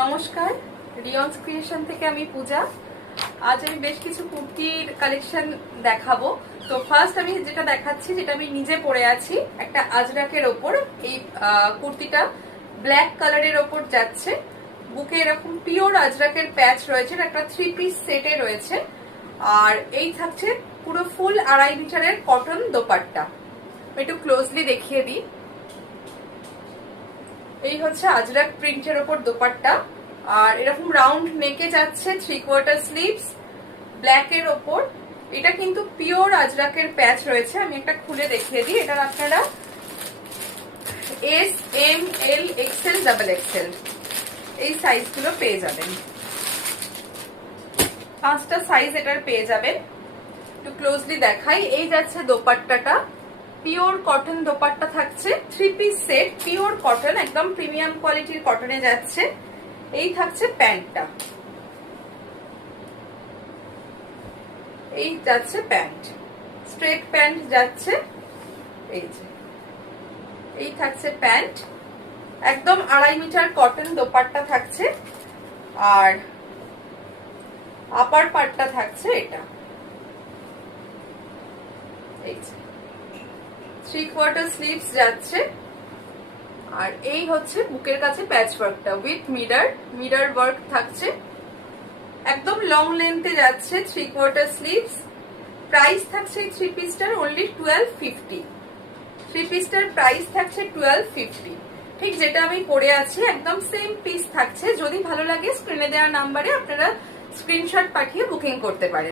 নমস্কার, রিয়ন্স ক্রিয়েশন থেকে আমি পূজা। আজ আমি বেশ কিছু কুর্তির কালেকশন দেখাবো। তো ফার্স্ট আমি যেটা দেখাচ্ছি, যেটা আমি নিজে পরে আছি, একটা আজরাকের ওপর এই কুর্তিটা ব্ল্যাক কালারের ওপর যাচ্ছে। বুকে এরকম পিওর আজরাকের প্যাচ রয়েছে, একটা 3 পিস সেটে রয়েছে। আর এই থাকছে পুরো ফুল 2.5 মিটারের কটন দোপাট্টা। একটু ক্লোজলি দেখিয়ে দিই। এই হচ্ছে আজরাক প্রিন্টের ওপর দোপাট্টা, আর এরকম রাউন্ড নেকে যাচ্ছে, 3/4 স্লিভস ব্ল্যাক এর ওপর। এটা কিন্তু পিওর আজরাকের প্যাচ রয়েছে। আমি একটা খুলে দেখিয়ে দিই। এটা আপনারা এস, এম, এল, এক্সেল, ডাবল এক্সেল এই সাইজগুলো পেয়ে যাবেন। 5টা সাইজ এটার পেয়ে যাবেন। একটু ক্লোজলি দেখাই। এই যাচ্ছে দোপাট্টাটা, পিওর কটন দোপাট্টা থাকছে, 3 পিস সেট, পিওর কটন, একদম প্রিমিয়াম কোয়ালিটির কটনে যাচ্ছে। এই থাকছে প্যান্টটা, এই যাচ্ছে প্যান্ট, স্ট্রেট প্যান্ট যাচ্ছে। এই যে এই থাকছে প্যান্ট, একদম 2.5 মিটার কটন দোপাট্টা থাকছে। আর আপার পার্টটা থাকছে এটা, এই যে 3/4 স্লিভস যাচ্ছে। আর এই হচ্ছে বুকের কাছে প্যাচ ওয়ার্কটা উইথ মিরর ওয়ার্ক থাকছে, একদম লং লেন্থে যাচ্ছে, 3/4 স্লিভস। প্রাইস থাকছে এই 3 পিসটার অনলি 1250। 3 পিসটার প্রাইস থাকছে 1250। ঠিক যেটা আমি পরে আছি একদম সেম পিস থাকছে। যদি ভালো লাগে স্ক্রিনে দেওয়া নাম্বারে আপনারা স্ক্রিনশট পাঠিয়ে বুকিং করতে পারেন।